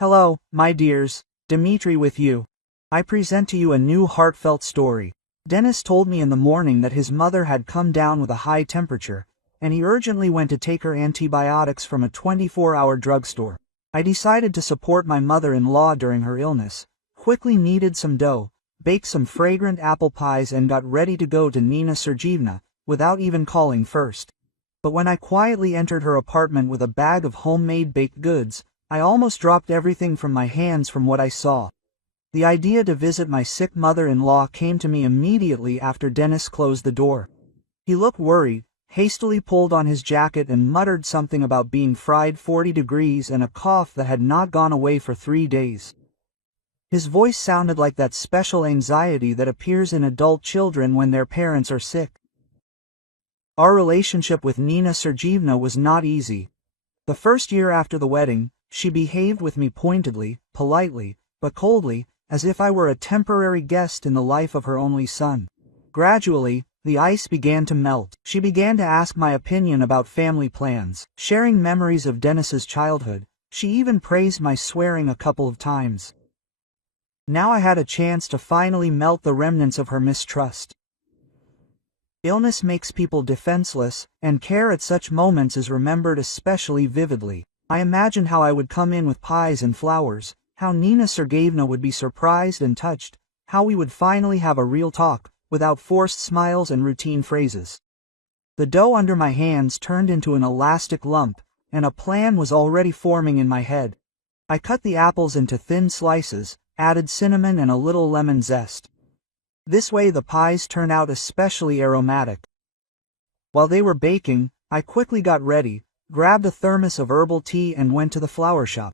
Hello, my dears, Dmitri with you. I present to you a new heartfelt story. Dennis told me in the morning that his mother had come down with a high temperature, and he urgently went to take her antibiotics from a 24-hour drugstore. I decided to support my mother-in-law during her illness, quickly kneaded some dough, baked some fragrant apple pies and got ready to go to Nina Sergeyevna, without even calling first. But when I quietly entered her apartment with a bag of homemade baked goods, I almost dropped everything from my hands from what I saw. The idea to visit my sick mother-in-law came to me immediately after Dennis closed the door. He looked worried, hastily pulled on his jacket and muttered something about being fried 40 degrees and a cough that had not gone away for 3 days. His voice sounded like that special anxiety that appears in adult children when their parents are sick. Our relationship with Nina Sergeyevna was not easy. The first year after the wedding, she behaved with me pointedly, politely, but coldly, as if I were a temporary guest in the life of her only son. Gradually, the ice began to melt. She began to ask my opinion about family plans, sharing memories of Dennis's childhood. She even praised my swearing a couple of times. Now I had a chance to finally melt the remnants of her mistrust. Illness makes people defenseless, and care at such moments is remembered especially vividly. I imagined how I would come in with pies and flowers, how Nina Sergeyevna would be surprised and touched, how we would finally have a real talk, without forced smiles and routine phrases. The dough under my hands turned into an elastic lump, and a plan was already forming in my head. I cut the apples into thin slices, added cinnamon and a little lemon zest. This way the pies turned out especially aromatic. While they were baking, I quickly got ready, grabbed a thermos of herbal tea and went to the flower shop.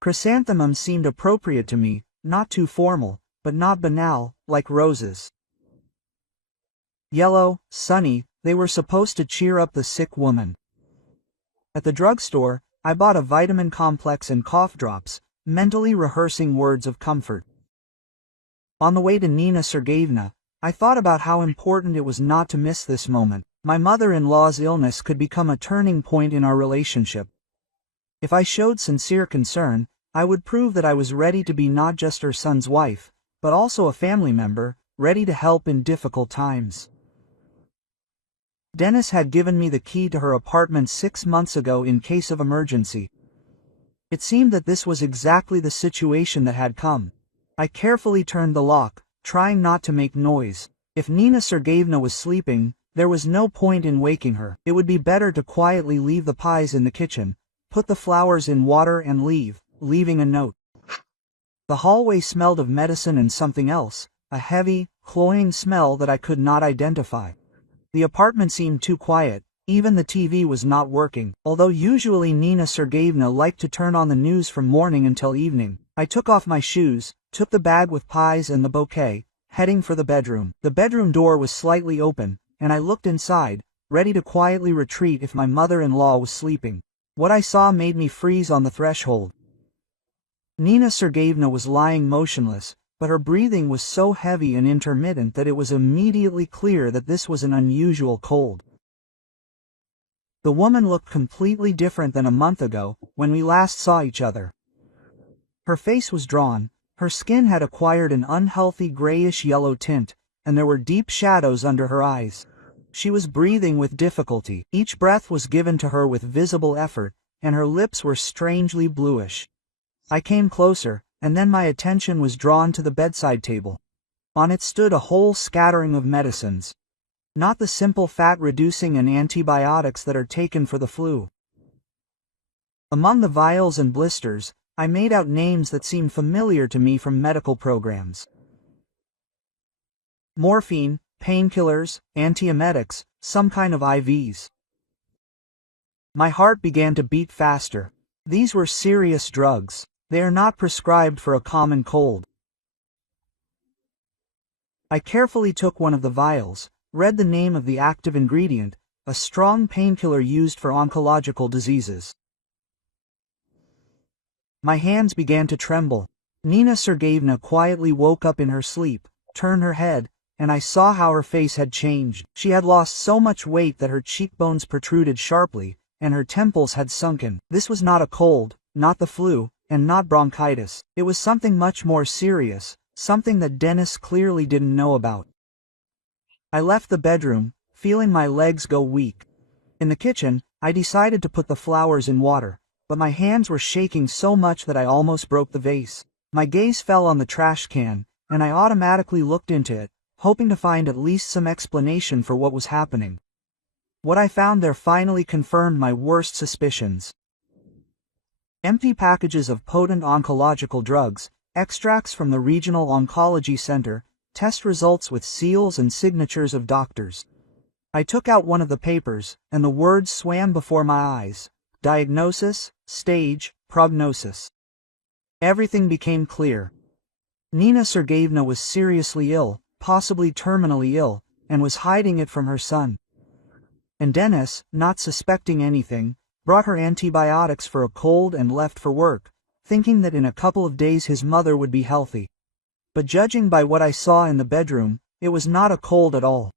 Chrysanthemums seemed appropriate to me, not too formal, but not banal, like roses. Yellow, sunny, they were supposed to cheer up the sick woman. At the drugstore, I bought a vitamin complex and cough drops, mentally rehearsing words of comfort. On the way to Nina Sergeyevna, I thought about how important it was not to miss this moment. My mother-in-law's illness could become a turning point in our relationship. If I showed sincere concern, I would prove that I was ready to be not just her son's wife, but also a family member, ready to help in difficult times. Dennis had given me the key to her apartment 6 months ago in case of emergency. It seemed that this was exactly the situation that had come. I carefully turned the lock, trying not to make noise. If Nina Sergeyevna was sleeping, there was no point in waking her. It would be better to quietly leave the pies in the kitchen, put the flowers in water and leaving a note. The hallway smelled of medicine and something else, a heavy, cloying smell that I could not identify. The apartment seemed too quiet, even the TV was not working. Although usually Nina Sergeyevna liked to turn on the news from morning until evening, I took off my shoes, took the bag with pies and the bouquet, heading for the bedroom. The bedroom door was slightly open, and I looked inside, ready to quietly retreat if my mother-in-law was sleeping. What I saw made me freeze on the threshold. Nina Sergeyevna was lying motionless, but her breathing was so heavy and intermittent that it was immediately clear that this was an unusual cold. The woman looked completely different than a month ago, when we last saw each other. Her face was drawn, her skin had acquired an unhealthy grayish-yellow tint, and there were deep shadows under her eyes. She was breathing with difficulty. Each breath was given to her with visible effort, and her lips were strangely bluish. I came closer, and then my attention was drawn to the bedside table. On it stood a whole scattering of medicines. Not the simple fat-reducing and antibiotics that are taken for the flu. Among the vials and blisters, I made out names that seemed familiar to me from medical programs. Morphine, painkillers, antiemetics, some kind of IVs. My heart began to beat faster. These were serious drugs. They are not prescribed for a common cold. I carefully took one of the vials, read the name of the active ingredient, a strong painkiller used for oncological diseases. My hands began to tremble. Nina Sergeyevna quietly woke up in her sleep, turned her head, and I saw how her face had changed. She had lost so much weight that her cheekbones protruded sharply, and her temples had sunken. This was not a cold, not the flu, and not bronchitis. It was something much more serious, something that Dennis clearly didn't know about. I left the bedroom, feeling my legs go weak. In the kitchen, I decided to put the flowers in water, but my hands were shaking so much that I almost broke the vase. My gaze fell on the trash can, and I automatically looked into it, hoping to find at least some explanation for what was happening. What I found there finally confirmed my worst suspicions. Empty packages of potent oncological drugs, extracts from the Regional Oncology Center, test results with seals and signatures of doctors. I took out one of the papers, and the words swam before my eyes. Diagnosis, stage, prognosis. Everything became clear. Nina Sergeyevna was seriously ill, possibly terminally ill, and was hiding it from her son. And Dennis, not suspecting anything, brought her antibiotics for a cold and left for work, thinking that in a couple of days his mother would be healthy. But judging by what I saw in the bedroom, it was not a cold at all.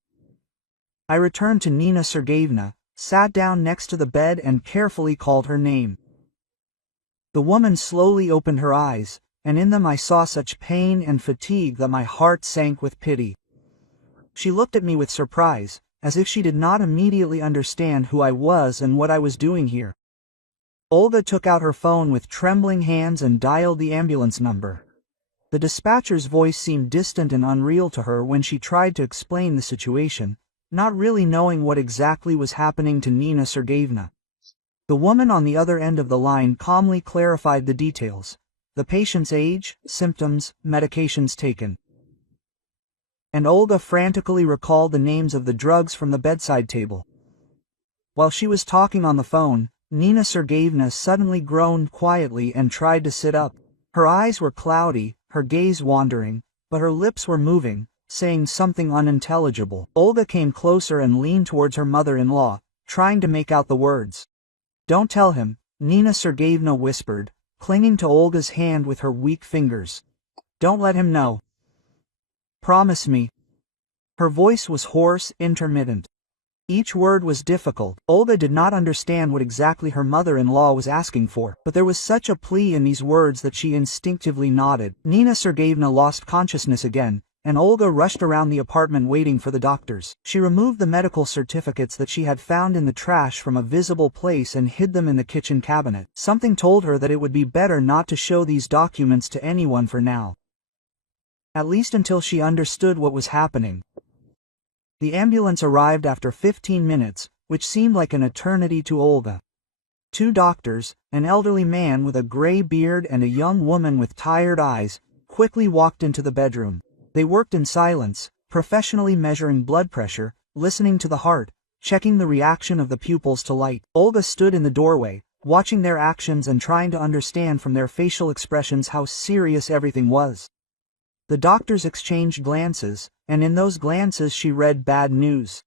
I returned to Nina Sergeyevna, sat down next to the bed and carefully called her name. The woman slowly opened her eyes, and in them I saw such pain and fatigue that my heart sank with pity. She looked at me with surprise, as if she did not immediately understand who I was and what I was doing here. Olga took out her phone with trembling hands and dialed the ambulance number. The dispatcher's voice seemed distant and unreal to her when she tried to explain the situation, not really knowing what exactly was happening to Nina Sergeyevna. The woman on the other end of the line calmly clarified the details: the patient's age, symptoms, medications taken. And Olga frantically recalled the names of the drugs from the bedside table. While she was talking on the phone, Nina Sergeyevna suddenly groaned quietly and tried to sit up. Her eyes were cloudy, her gaze wandering, but her lips were moving, saying something unintelligible. Olga came closer and leaned towards her mother-in-law, trying to make out the words. "Don't tell him," Nina Sergeyevna whispered, clinging to Olga's hand with her weak fingers. "Don't let him know. Promise me." Her voice was hoarse, intermittent. Each word was difficult. Olga did not understand what exactly her mother-in-law was asking for, but there was such a plea in these words that she instinctively nodded. Nina Sergeyevna lost consciousness again, and Olga rushed around the apartment waiting for the doctors. She removed the medical certificates that she had found in the trash from a visible place and hid them in the kitchen cabinet. Something told her that it would be better not to show these documents to anyone for now. At least until she understood what was happening. The ambulance arrived after 15 minutes, which seemed like an eternity to Olga. Two doctors, an elderly man with a gray beard and a young woman with tired eyes, quickly walked into the bedroom. They worked in silence, professionally measuring blood pressure, listening to the heart, checking the reaction of the pupils to light. Olga stood in the doorway, watching their actions and trying to understand from their facial expressions how serious everything was. The doctors exchanged glances, and in those glances she read bad news.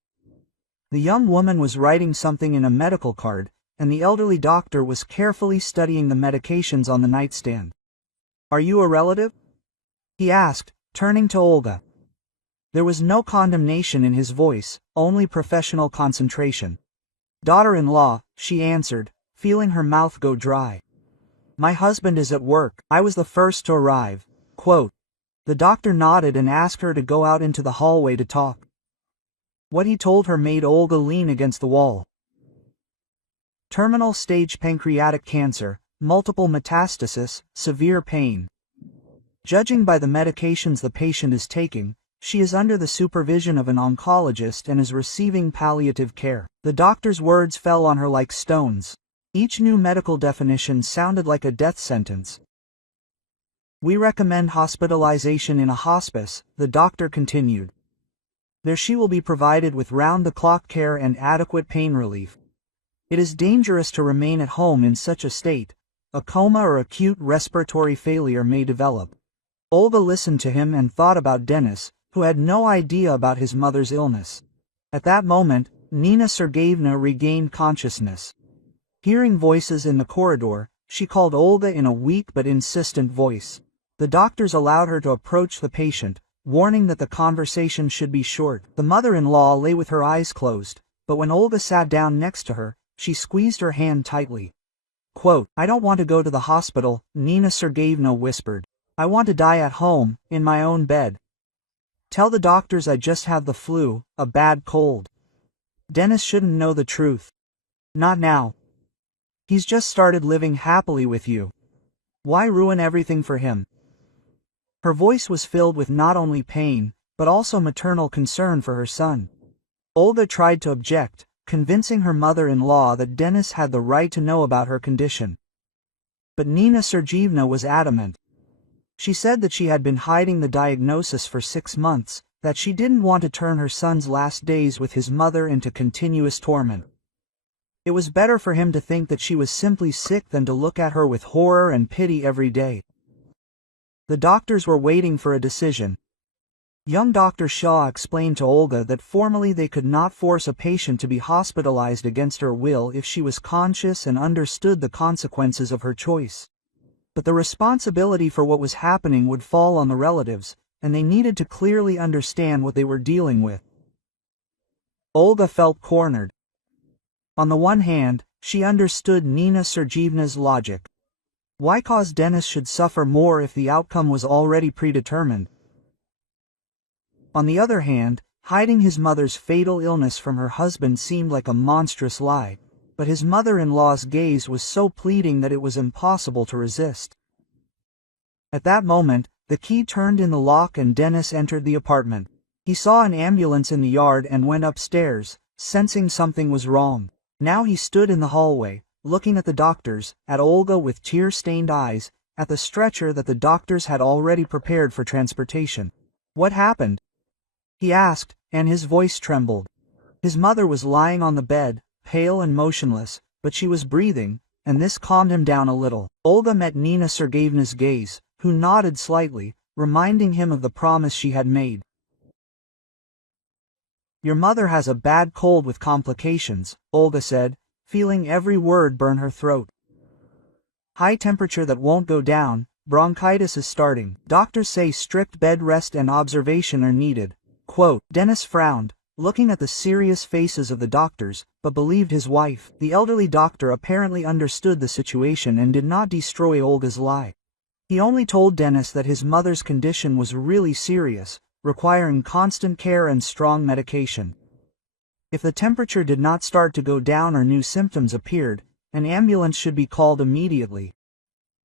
The young woman was writing something in a medical card, and the elderly doctor was carefully studying the medications on the nightstand. "Are you a relative?" he asked, turning to Olga. There was no condemnation in his voice, only professional concentration. "Daughter-in-law," she answered, feeling her mouth go dry. "My husband is at work. I was the first to arrive." Quote. The doctor nodded and asked her to go out into the hallway to talk. What he told her made Olga lean against the wall. Terminal stage pancreatic cancer, multiple metastasis, severe pain. Judging by the medications the patient is taking, she is under the supervision of an oncologist and is receiving palliative care. The doctor's words fell on her like stones. Each new medical definition sounded like a death sentence. "We recommend hospitalization in a hospice," the doctor continued. "There she will be provided with round-the-clock care and adequate pain relief. It is dangerous to remain at home in such a state. A coma or acute respiratory failure may develop." Olga listened to him and thought about Dennis, who had no idea about his mother's illness. At that moment, Nina Sergeyevna regained consciousness. Hearing voices in the corridor, she called Olga in a weak but insistent voice. The doctors allowed her to approach the patient, warning that the conversation should be short. The mother-in-law lay with her eyes closed, but when Olga sat down next to her, she squeezed her hand tightly. Quote, "I don't want to go to the hospital," Nina Sergeyevna whispered. "I want to die at home, in my own bed. Tell the doctors I just have the flu, a bad cold. Dennis shouldn't know the truth. Not now. He's just started living happily with you. Why ruin everything for him?" Her voice was filled with not only pain, but also maternal concern for her son. Olga tried to object, convincing her mother-in-law that Dennis had the right to know about her condition. But Nina Sergeyevna was adamant. She said that she had been hiding the diagnosis for 6 months, that she didn't want to turn her son's last days with his mother into continuous torment. It was better for him to think that she was simply sick than to look at her with horror and pity every day. The doctors were waiting for a decision. Young Dr. Shaw explained to Olga that formally they could not force a patient to be hospitalized against her will if she was conscious and understood the consequences of her choice. But the responsibility for what was happening would fall on the relatives, and they needed to clearly understand what they were dealing with. Olga felt cornered. On the one hand, she understood Nina Sergeyevna's logic. Why cause Dennis should suffer more if the outcome was already predetermined? On the other hand, hiding his mother's fatal illness from her husband seemed like a monstrous lie, but his mother-in-law's gaze was so pleading that it was impossible to resist. At that moment, the key turned in the lock and Dennis entered the apartment. He saw an ambulance in the yard and went upstairs, sensing something was wrong. Now he stood in the hallway, looking at the doctors, at Olga with tear-stained eyes, at the stretcher that the doctors had already prepared for transportation. "What happened?" he asked, and his voice trembled. His mother was lying on the bed, pale and motionless, but she was breathing, and this calmed him down a little. Olga met Nina Sergeyevna's gaze, who nodded slightly, reminding him of the promise she had made. "Your mother has a bad cold with complications," Olga said, feeling every word burn her throat. "High temperature that won't go down, bronchitis is starting. Doctors say strict bed rest and observation are needed." Quote, Dennis frowned, looking at the serious faces of the doctors, but believed his wife. The elderly doctor apparently understood the situation and did not destroy Olga's lie. He only told Dennis that his mother's condition was really serious, requiring constant care and strong medication. If the temperature did not start to go down or new symptoms appeared, an ambulance should be called immediately.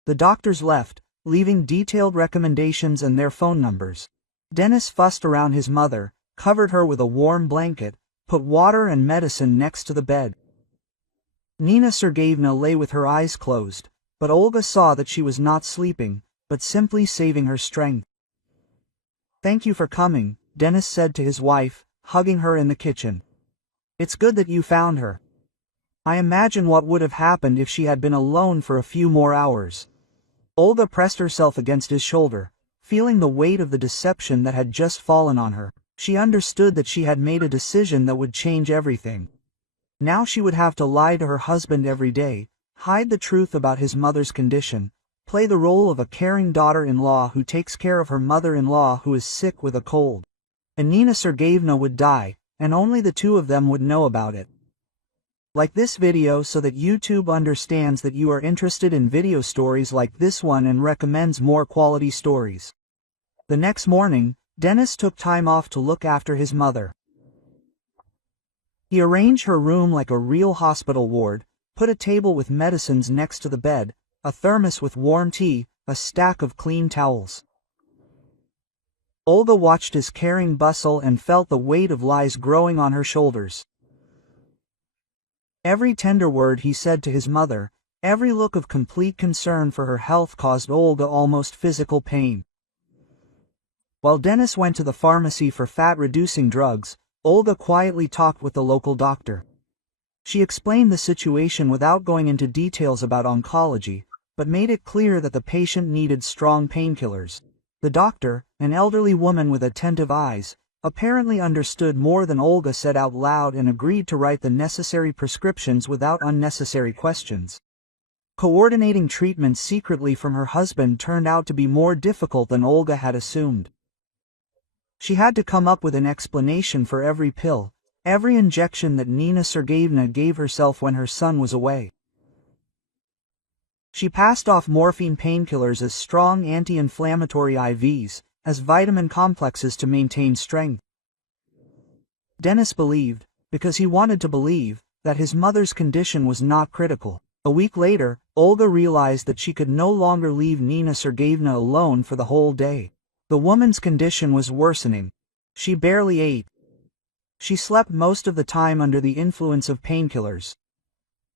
The doctors left, leaving detailed recommendations and their phone numbers. Dennis fussed around his mother, covered her with a warm blanket, put water and medicine next to the bed. Nina Sergeyevna lay with her eyes closed, but Olga saw that she was not sleeping, but simply saving her strength. "Thank you for coming," Dennis said to his wife, hugging her in the kitchen. "It's good that you found her. I imagine what would have happened if she had been alone for a few more hours." Olga pressed herself against his shoulder, feeling the weight of the deception that had just fallen on her. She understood that she had made a decision that would change everything. Now she would have to lie to her husband every day, hide the truth about his mother's condition, play the role of a caring daughter-in-law who takes care of her mother-in-law who is sick with a cold. And Nina Sergeyevna would die, and only the two of them would know about it. Like this video so that YouTube understands that you are interested in video stories like this one and recommends more quality stories. The next morning, Dennis took time off to look after his mother. He arranged her room like a real hospital ward, put a table with medicines next to the bed, a thermos with warm tea, a stack of clean towels. Olga watched his caring bustle and felt the weight of lies growing on her shoulders. Every tender word he said to his mother, every look of complete concern for her health caused Olga almost physical pain. While Dennis went to the pharmacy for fat-reducing drugs, Olga quietly talked with the local doctor. She explained the situation without going into details about oncology, but made it clear that the patient needed strong painkillers. The doctor, an elderly woman with attentive eyes, apparently understood more than Olga said out loud and agreed to write the necessary prescriptions without unnecessary questions. Coordinating treatment secretly from her husband turned out to be more difficult than Olga had assumed. She had to come up with an explanation for every pill, every injection that Nina Sergeyevna gave herself when her son was away. She passed off morphine painkillers as strong anti-inflammatory IVs, as vitamin complexes to maintain strength. Dennis believed, because he wanted to believe, that his mother's condition was not critical. A week later, Olga realized that she could no longer leave Nina Sergeyevna alone for the whole day. The woman's condition was worsening. She barely ate. She slept most of the time under the influence of painkillers.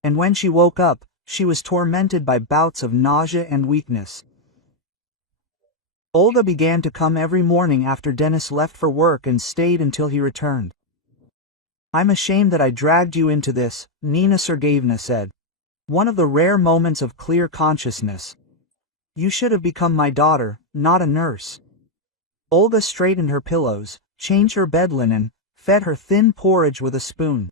And when she woke up, she was tormented by bouts of nausea and weakness. Olga began to come every morning after Dennis left for work and stayed until he returned. "I'm ashamed that I dragged you into this," Nina Sergeyevna said. "One of the rare moments of clear consciousness. You should have become my daughter, not a nurse." Olga straightened her pillows, changed her bed linen, fed her thin porridge with a spoon.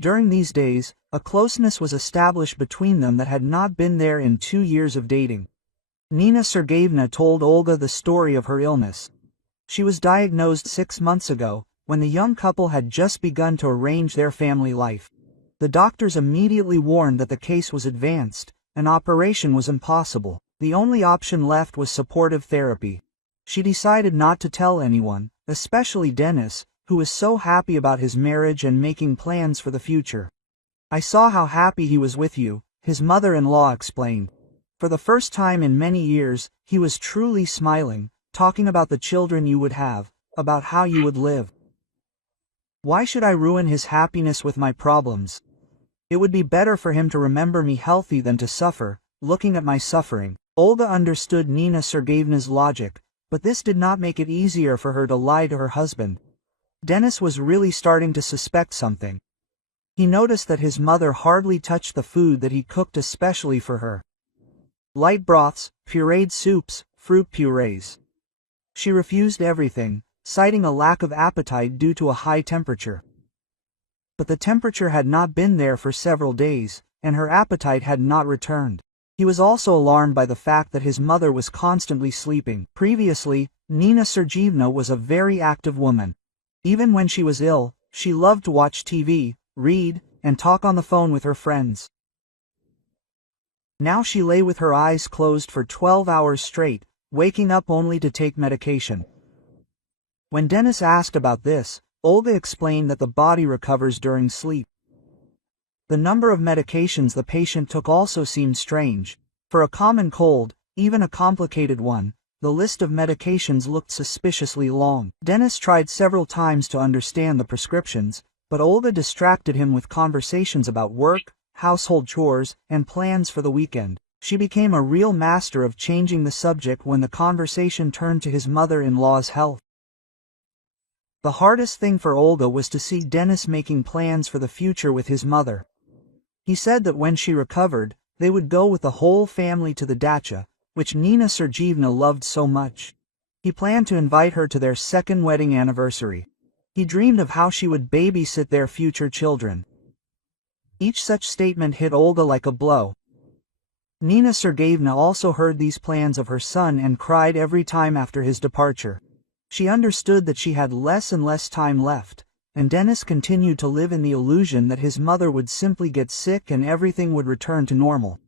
During these days, a closeness was established between them that had not been there in 2 years of dating. Nina Sergeyevna told Olga the story of her illness. She was diagnosed 6 months ago, when the young couple had just begun to arrange their family life. The doctors immediately warned that the case was advanced, an operation was impossible. The only option left was supportive therapy. She decided not to tell anyone, especially Dennis, who was so happy about his marriage and making plans for the future. "I saw how happy he was with you," his mother-in-law explained. For the first time in many years, he was truly smiling, talking about the children you would have, about how you would live. "Why should I ruin his happiness with my problems? It would be better for him to remember me healthy than to suffer, looking at my suffering." Olga understood Nina Sergeyevna's logic, but this did not make it easier for her to lie to her husband. Dennis was really starting to suspect something. He noticed that his mother hardly touched the food that he cooked especially for her. Light broths, pureed soups, fruit purees. She refused everything, citing a lack of appetite due to a high temperature. But the temperature had not been there for several days, and her appetite had not returned. He was also alarmed by the fact that his mother was constantly sleeping. Previously, Nina Sergeyevna was a very active woman. Even when she was ill, she loved to watch TV, read, and talk on the phone with her friends. Now she lay with her eyes closed for 12 hours straight, waking up only to take medication. When Dennis asked about this, Olga explained that the body recovers during sleep. The number of medications the patient took also seemed strange. For a common cold, even a complicated one, the list of medications looked suspiciously long. Dennis tried several times to understand the prescriptions, but Olga distracted him with conversations about work, household chores, and plans for the weekend. She became a real master of changing the subject when the conversation turned to his mother-in-law's health. The hardest thing for Olga was to see Dennis making plans for the future with his mother. He said that when she recovered, they would go with the whole family to the dacha, which Nina Sergeyevna loved so much. He planned to invite her to their second wedding anniversary. He dreamed of how she would babysit their future children. Each such statement hit Olga like a blow. Nina Sergeyevna also heard these plans of her son and cried every time after his departure. She understood that she had less and less time left, and Dennis continued to live in the illusion that his mother would simply get sick and everything would return to normal.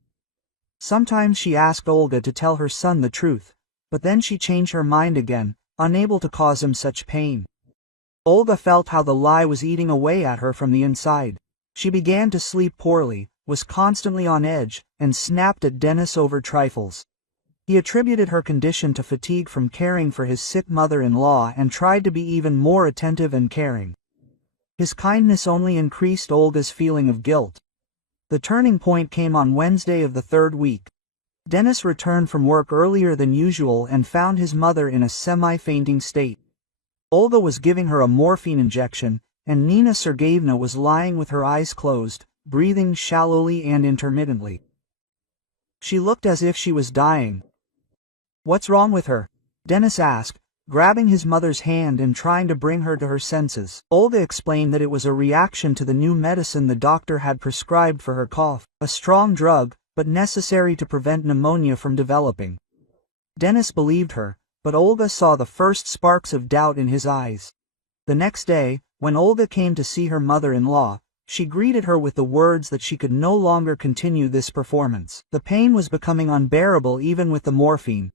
Sometimes she asked Olga to tell her son the truth, but then she changed her mind again, unable to cause him such pain. Olga felt how the lie was eating away at her from the inside. She began to sleep poorly, was constantly on edge, and snapped at Dennis over trifles. He attributed her condition to fatigue from caring for his sick mother-in-law and tried to be even more attentive and caring. His kindness only increased Olga's feeling of guilt. The turning point came on Wednesday of the 3rd week. Dennis returned from work earlier than usual and found his mother in a semi-fainting state. Olga was giving her a morphine injection, and Nina Sergeyevna was lying with her eyes closed, breathing shallowly and intermittently. She looked as if she was dying. "What's wrong with her?" Dennis asked, grabbing his mother's hand and trying to bring her to her senses. Olga explained that it was a reaction to the new medicine the doctor had prescribed for her cough, a strong drug, but necessary to prevent pneumonia from developing. Dennis believed her, but Olga saw the first sparks of doubt in his eyes. The next day, when Olga came to see her mother-in-law, She greeted her with the words that she could no longer continue this performance. The pain was becoming unbearable even with the morphine.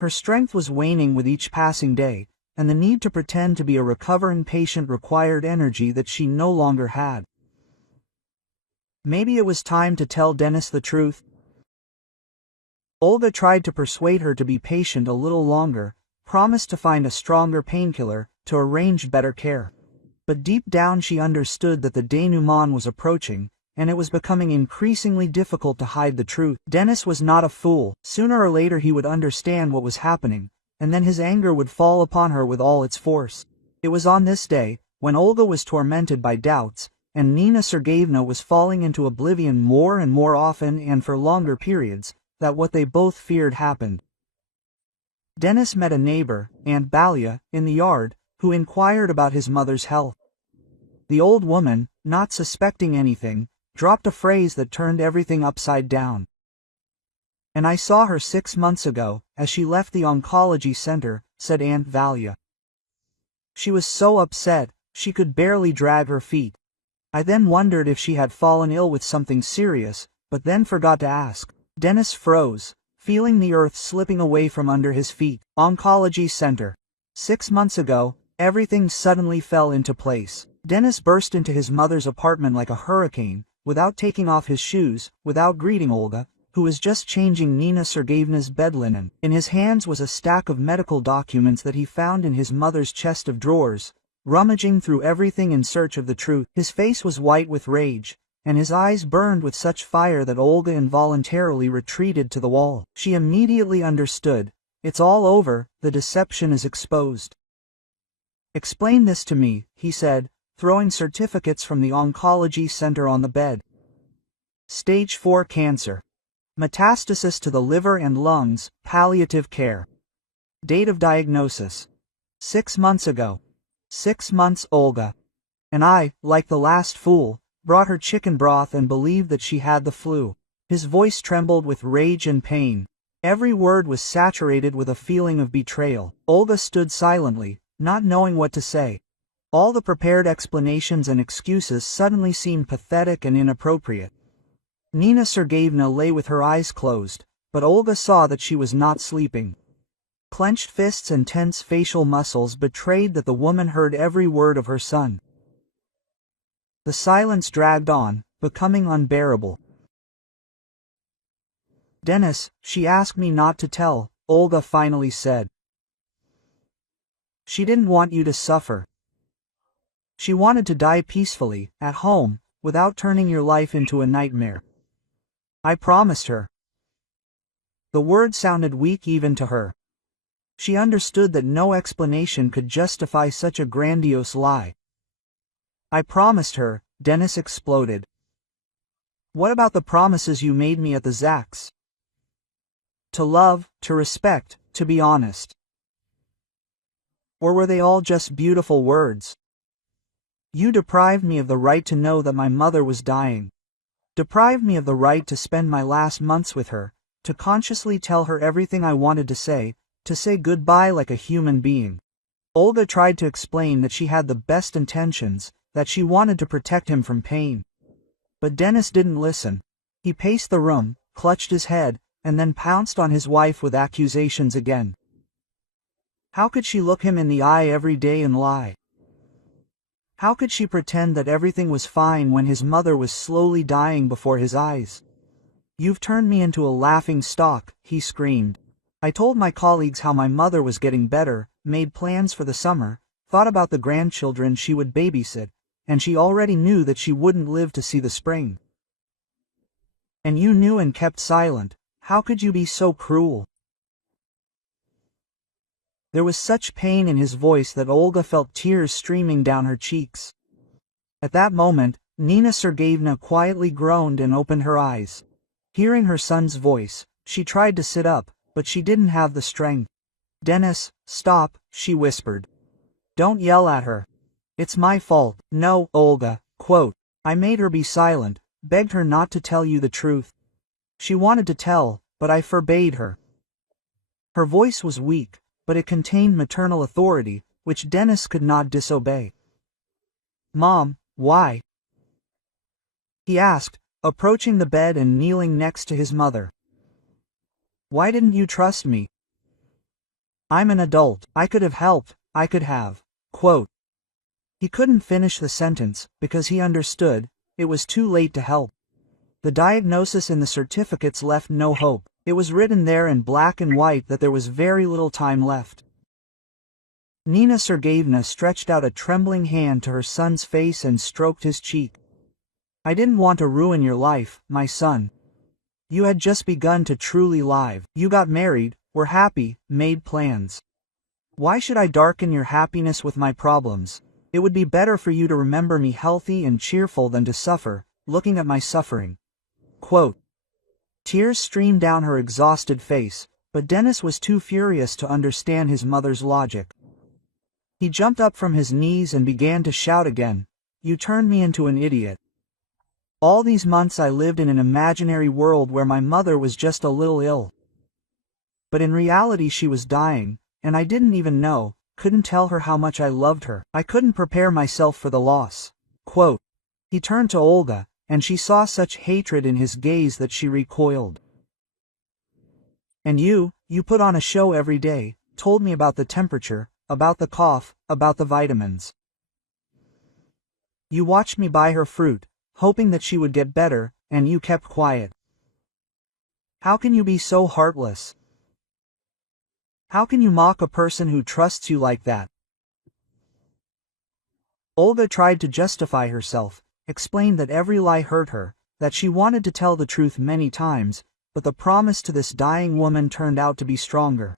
Her strength was waning with each passing day, and the need to pretend to be a recovering patient required energy that she no longer had. Maybe it was time to tell Dennis the truth. Olga tried to persuade her to be patient a little longer, promised to find a stronger painkiller, to arrange better care. But deep down she understood that the denouement was approaching, and it was becoming increasingly difficult to hide the truth. Dennis was not a fool. Sooner or later he would understand what was happening, and then his anger would fall upon her with all its force. It was on this day, when Olga was tormented by doubts, and Nina Sergeyevna was falling into oblivion more and more often and for longer periods, that what they both feared happened. Dennis met a neighbor, Aunt Balia, in the yard, who inquired about his mother's health. The old woman, not suspecting anything, dropped a phrase that turned everything upside down. "And I saw her 6 months ago, as she left the oncology center," said Aunt Valia. She was so upset, she could barely drag her feet. I then wondered if she had fallen ill with something serious, but then forgot to ask. Dennis froze, feeling the earth slipping away from under his feet. Oncology center. 6 months ago, everything suddenly fell into place. Dennis burst into his mother's apartment like a hurricane, without taking off his shoes, without greeting Olga, who was just changing Nina Sergeyevna's bed linen. In his hands was a stack of medical documents that he found in his mother's chest of drawers, rummaging through everything in search of the truth. His face was white with rage, and his eyes burned with such fire that Olga involuntarily retreated to the wall. She immediately understood. "It's all over, the deception is exposed." "Explain this to me," he said, throwing certificates from the oncology center on the bed. Stage 4 cancer. Metastasis to the liver and lungs, palliative care. Date of diagnosis: 6 months ago. 6 months. Olga. And I, like the last fool, brought her chicken broth and believed that she had the flu. His voice trembled with rage and pain. Every word was saturated with a feeling of betrayal. Olga stood silently, not knowing what to say. All the prepared explanations and excuses suddenly seemed pathetic and inappropriate. Nina Sergeyevna lay with her eyes closed, but Olga saw that she was not sleeping. Clenched fists and tense facial muscles betrayed that the woman heard every word of her son. The silence dragged on, becoming unbearable. "Dennis, she asked me not to tell," Olga finally said. "She didn't want you to suffer. She wanted to die peacefully, at home, without turning your life into a nightmare. I promised her." The word sounded weak even to her. She understood that no explanation could justify such a grandiose lie. "I promised her," Dennis exploded. "What about the promises you made me at the Zach's? To love, to respect, to be honest. Or were they all just beautiful words? You deprived me of the right to know that my mother was dying. Deprived me of the right to spend my last months with her, to consciously tell her everything I wanted to say goodbye like a human being." Olga tried to explain that she had the best intentions, that she wanted to protect him from pain. But Dennis didn't listen. He paced the room, clutched his head, and then pounced on his wife with accusations again. How could she look him in the eye every day and lie? How could she pretend that everything was fine when his mother was slowly dying before his eyes? "You've turned me into a laughing stock," he screamed. "I told my colleagues how my mother was getting better, made plans for the summer, thought about the grandchildren she would babysit, and she already knew that she wouldn't live to see the spring. And you knew and kept silent. How could you be so cruel?" There was such pain in his voice that Olga felt tears streaming down her cheeks. At that moment, Nina Sergeyevna quietly groaned and opened her eyes. Hearing her son's voice, she tried to sit up, but she didn't have the strength. "Dennis, stop," she whispered. "Don't yell at her. It's my fault." "No, Olga, quote. I made her be silent, begged her not to tell you the truth. She wanted to tell, but I forbade her." Her voice was weak, but it contained maternal authority, which Dennis could not disobey. "Mom, why? he asked, approaching the bed and kneeling next to his mother. "Why didn't you trust me? I'm an adult. I could have helped. I could have." Quote. He couldn't finish the sentence, because he understood, it was too late to help. The diagnosis in the certificates left no hope. It was written there in black and white that there was very little time left. Nina Sergeyevna stretched out a trembling hand to her son's face and stroked his cheek. "I didn't want to ruin your life, my son. You had just begun to truly live. You got married, were happy, made plans. Why should I darken your happiness with my problems? It would be better for you to remember me healthy and cheerful than to suffer, looking at my suffering." Quote. Tears streamed down her exhausted face, but Dennis was too furious to understand his mother's logic. He jumped up from his knees and began to shout again, "You turned me into an idiot. All these months I lived in an imaginary world where my mother was just a little ill. But in reality she was dying, and I didn't even know, couldn't tell her how much I loved her. I couldn't prepare myself for the loss." Quote. He turned to Olga, and she saw such hatred in his gaze that she recoiled. "And you put on a show every day, told me about the temperature, about the cough, about the vitamins. You watched me buy her fruit, hoping that she would get better, and you kept quiet. How can you be so heartless? How can you mock a person who trusts you like that?" Olga tried to justify herself, explained that every lie hurt her, that she wanted to tell the truth many times, but the promise to this dying woman turned out to be stronger.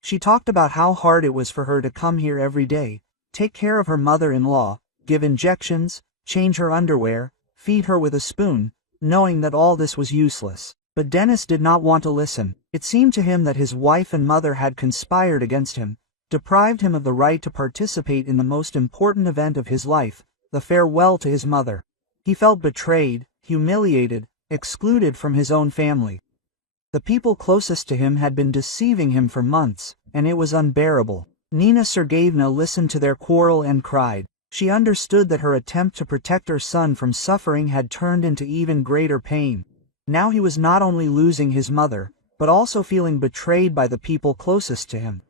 She talked about how hard it was for her to come here every day, take care of her mother-in-law, give injections, change her underwear, feed her with a spoon, knowing that all this was useless. But Dennis did not want to listen. It seemed to him that his wife and mother had conspired against him, deprived him of the right to participate in the most important event of his life, the farewell to his mother. He felt betrayed, humiliated, excluded from his own family. The people closest to him had been deceiving him for months, and it was unbearable. Nina Sergeyevna listened to their quarrel and cried. She understood that her attempt to protect her son from suffering had turned into even greater pain. Now he was not only losing his mother, but also feeling betrayed by the people closest to him.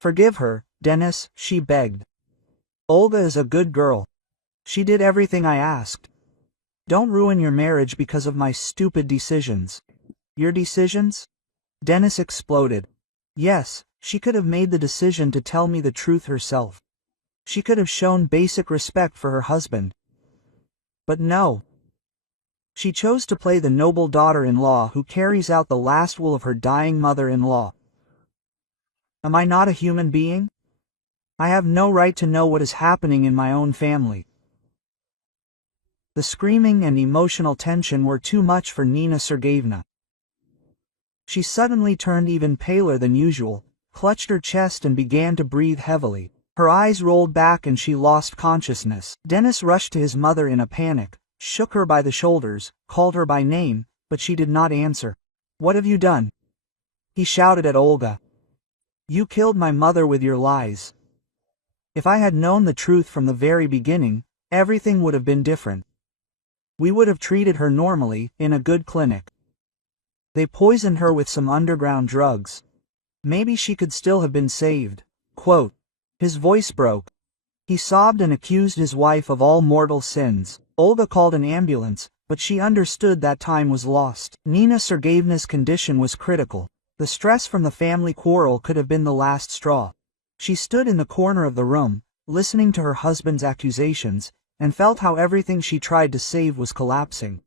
"Forgive her, Dennis," she begged. "Olga is a good girl. She did everything I asked. Don't ruin your marriage because of my stupid decisions." "Your decisions?" Dennis exploded. "Yes, she could have made the decision to tell me the truth herself. She could have shown basic respect for her husband. But no. She chose to play the noble daughter-in-law who carries out the last will of her dying mother-in-law. Am I not a human being? I have no right to know what is happening in my own family." The screaming and emotional tension were too much for Nina Sergeyevna. She suddenly turned even paler than usual, clutched her chest and began to breathe heavily. Her eyes rolled back and she lost consciousness. Dennis rushed to his mother in a panic, shook her by the shoulders, called her by name, but she did not answer. "What have you done?" he shouted at Olga. "You killed my mother with your lies. If I had known the truth from the very beginning, everything would have been different. We would have treated her normally, in a good clinic. They poisoned her with some underground drugs. Maybe she could still have been saved." Quote. His voice broke. He sobbed and accused his wife of all mortal sins. Olga called an ambulance, but she understood that time was lost. Nina Sergeyevna's condition was critical. The stress from the family quarrel could have been the last straw. She stood in the corner of the room, listening to her husband's accusations, and felt how everything she tried to save was collapsing.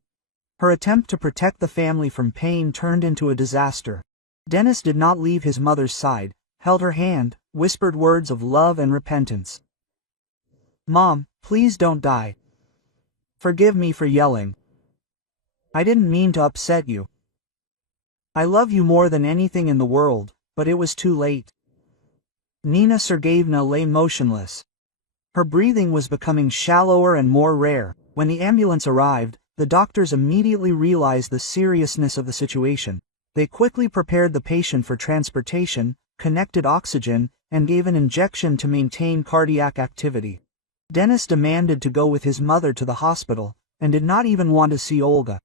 Her attempt to protect the family from pain turned into a disaster. Dennis did not leave his mother's side, held her hand, whispered words of love and repentance. "Mom, please don't die. Forgive me for yelling. I didn't mean to upset you. I love you more than anything in the world, but it was too late." Nina Sergeyevna lay motionless. Her breathing was becoming shallower and more rare. When the ambulance arrived, the doctors immediately realized the seriousness of the situation. They quickly prepared the patient for transportation, connected oxygen, and gave an injection to maintain cardiac activity. Dennis demanded to go with his mother to the hospital, and did not even want to see Olga.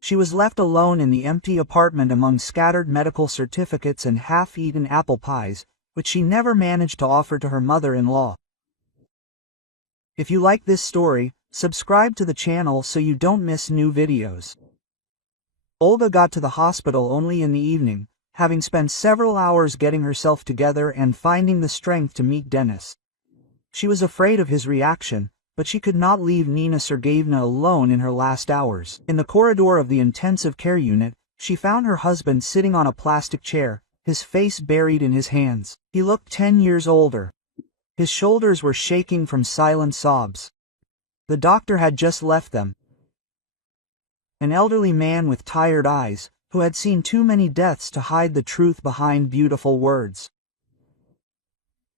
She was left alone in the empty apartment among scattered medical certificates and half-eaten apple pies, which she never managed to offer to her mother-in-law. If you like this story, subscribe to the channel so you don't miss new videos. Olga got to the hospital only in the evening, having spent several hours getting herself together and finding the strength to meet Denis. She was afraid of his reaction, but she could not leave Nina Sergeyevna alone in her last hours. In the corridor of the intensive care unit, she found her husband sitting on a plastic chair, his face buried in his hands. He looked 10 years older. His shoulders were shaking from silent sobs. The doctor had just left them. An elderly man with tired eyes, who had seen too many deaths to hide the truth behind beautiful words.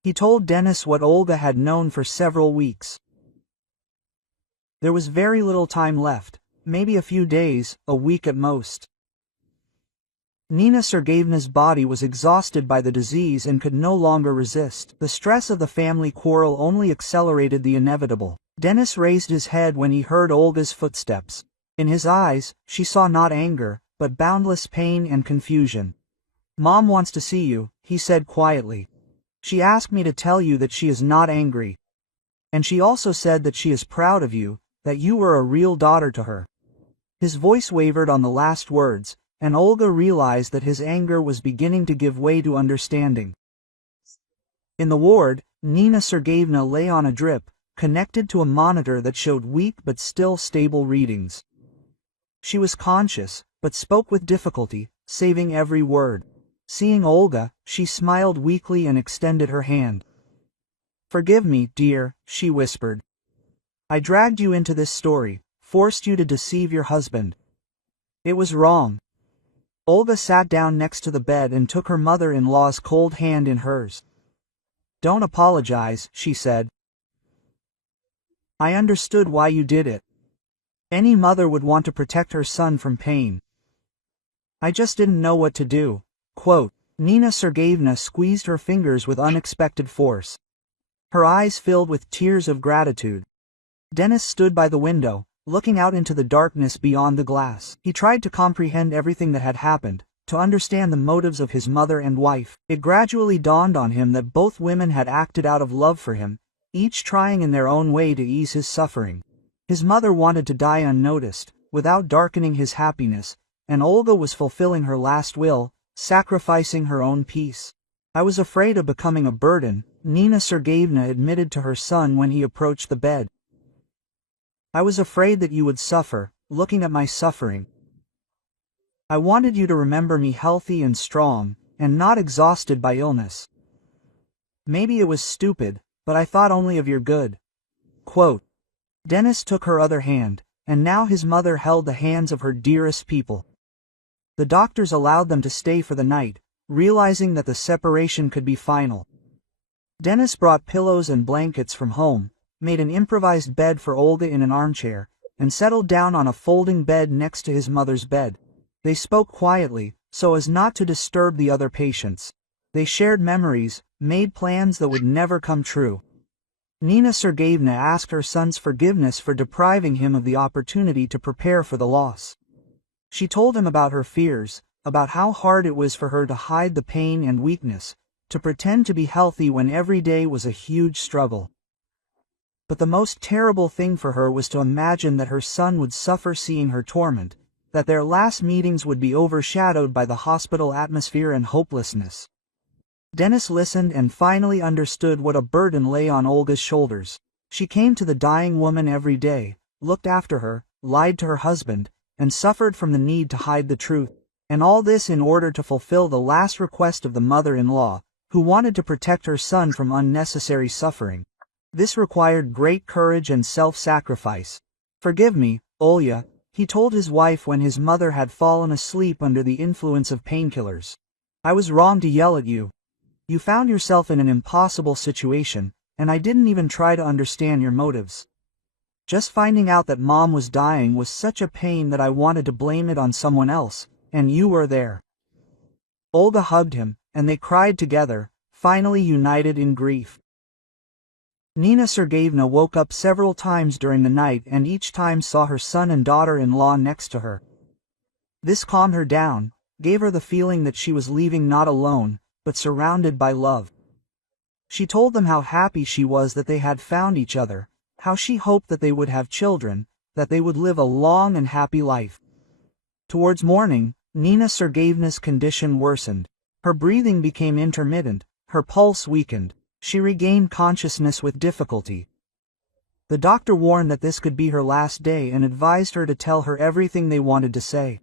He told Denis what Olga had known for several weeks. There was very little time left, maybe a few days, a week at most. Nina Sergeyevna's body was exhausted by the disease and could no longer resist. The stress of the family quarrel only accelerated the inevitable. Denis raised his head when he heard Olga's footsteps. In his eyes, she saw not anger, but boundless pain and confusion. "Mom wants to see you," he said quietly. "She asked me to tell you that she is not angry. And she also said that she is proud of you, that you were a real daughter to her." His voice wavered on the last words, and Olga realized that his anger was beginning to give way to understanding. In the ward, Nina Sergeyevna lay on a drip, connected to a monitor that showed weak but still stable readings. She was conscious, but spoke with difficulty, saving every word. Seeing Olga, she smiled weakly and extended her hand. "Forgive me, dear," she whispered. "I dragged you into this story, forced you to deceive your husband. It was wrong." Olga sat down next to the bed and took her mother-in-law's cold hand in hers. "Don't apologize," she said. "I understood why you did it. Any mother would want to protect her son from pain. I just didn't know what to do." Quote, Nina Sergeyevna squeezed her fingers with unexpected force. Her eyes filled with tears of gratitude. Denis stood by the window, looking out into the darkness beyond the glass. He tried to comprehend everything that had happened, to understand the motives of his mother and wife. It gradually dawned on him that both women had acted out of love for him, each trying in their own way to ease his suffering. His mother wanted to die unnoticed, without darkening his happiness, and Olga was fulfilling her last will, sacrificing her own peace. "I was afraid of becoming a burden," Nina Sergeyevna admitted to her son when he approached the bed. "I was afraid that you would suffer, looking at my suffering. I wanted you to remember me healthy and strong, and not exhausted by illness. Maybe it was stupid, but I thought only of your good." Quote. Denis took her other hand, and now his mother held the hands of her dearest people. The doctors allowed them to stay for the night, realizing that the separation could be final. Denis brought pillows and blankets from home, made an improvised bed for Olga in an armchair, and settled down on a folding bed next to his mother's bed. They spoke quietly, so as not to disturb the other patients. They shared memories, made plans that would never come true. Nina Sergeyevna asked her son's forgiveness for depriving him of the opportunity to prepare for the loss. She told him about her fears, about how hard it was for her to hide the pain and weakness, to pretend to be healthy when every day was a huge struggle. But the most terrible thing for her was to imagine that her son would suffer seeing her torment, that their last meetings would be overshadowed by the hospital atmosphere and hopelessness. Denis listened and finally understood what a burden lay on Olga's shoulders. She came to the dying woman every day, looked after her, lied to her husband, and suffered from the need to hide the truth. And all this in order to fulfill the last request of the mother-in-law, who wanted to protect her son from unnecessary suffering. This required great courage and self-sacrifice. "Forgive me, Olya," he told his wife when his mother had fallen asleep under the influence of painkillers. "I was wrong to yell at you. You found yourself in an impossible situation, and I didn't even try to understand your motives. Just finding out that Mom was dying was such a pain that I wanted to blame it on someone else, and you were there." Olga hugged him, and they cried together, finally united in grief. Nina Sergeyevna woke up several times during the night and each time saw her son and daughter-in-law next to her. This calmed her down, gave her the feeling that she was leaving not alone, but surrounded by love. She told them how happy she was that they had found each other, how she hoped that they would have children, that they would live a long and happy life. Towards morning, Nina Sergeyevna's condition worsened. Her breathing became intermittent, her pulse weakened. She regained consciousness with difficulty. The doctor warned that this could be her last day and advised her to tell her everything they wanted to say.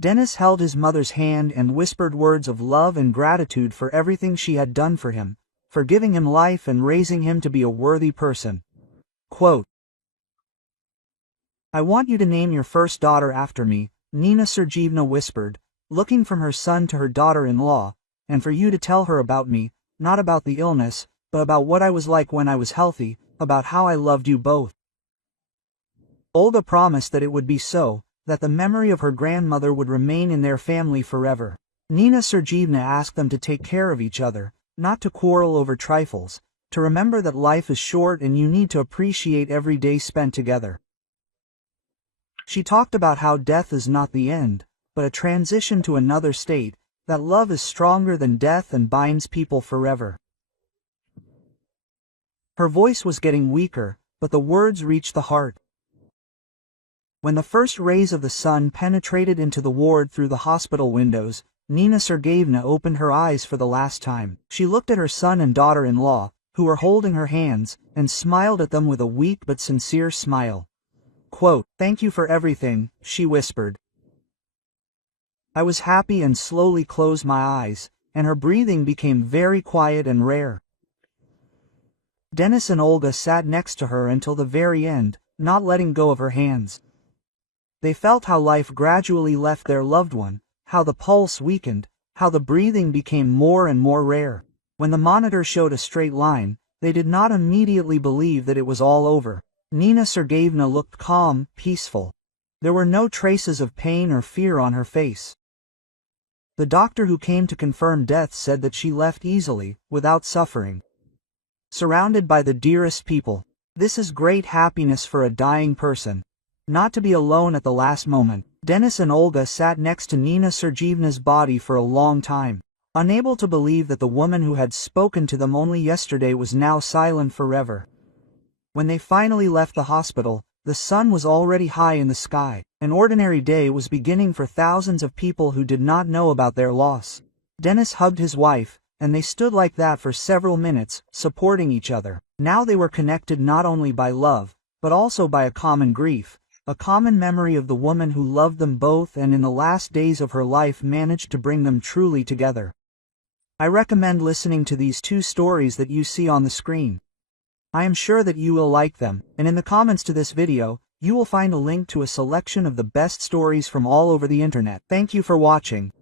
Denis held his mother's hand and whispered words of love and gratitude for everything she had done for him, for giving him life and raising him to be a worthy person. Quote, "I want you to name your first daughter after me," Nina Sergeyevna whispered, looking from her son to her daughter-in-law, "and for you to tell her about me, not about the illness, but about what I was like when I was healthy, about how I loved you both." Olga promised that it would be so, that the memory of her grandmother would remain in their family forever. Nina Sergeyevna asked them to take care of each other, not to quarrel over trifles, to remember that life is short and you need to appreciate every day spent together. She talked about how death is not the end, but a transition to another state, that love is stronger than death and binds people forever. Her voice was getting weaker, but the words reached the heart. When the first rays of the sun penetrated into the ward through the hospital windows, Nina Sergeyevna opened her eyes for the last time. She looked at her son and daughter-in-law, who were holding her hands, and smiled at them with a weak but sincere smile. Quote, "Thank you for everything," she whispered. I was happy and slowly closed my eyes, and her breathing became very quiet and rare. Denis and Olga sat next to her until the very end, not letting go of her hands. They felt how life gradually left their loved one, how the pulse weakened, how the breathing became more and more rare. When the monitor showed a straight line, they did not immediately believe that it was all over. Nina Sergeyevna looked calm, peaceful. There were no traces of pain or fear on her face. The doctor who came to confirm death said that she left easily, without suffering. Surrounded by the dearest people. This is great happiness for a dying person. Not to be alone at the last moment. Denis and Olga sat next to Nina Sergeyevna's body for a long time, unable to believe that the woman who had spoken to them only yesterday was now silent forever. When they finally left the hospital, the sun was already high in the sky. An ordinary day was beginning for thousands of people who did not know about their loss. Denis hugged his wife, and they stood like that for several minutes, supporting each other. Now they were connected not only by love, but also by a common grief, a common memory of the woman who loved them both and in the last days of her life managed to bring them truly together. I recommend listening to these two stories that you see on the screen. I am sure that you will like them, and in the comments to this video, you will find a link to a selection of the best stories from all over the internet. Thank you for watching.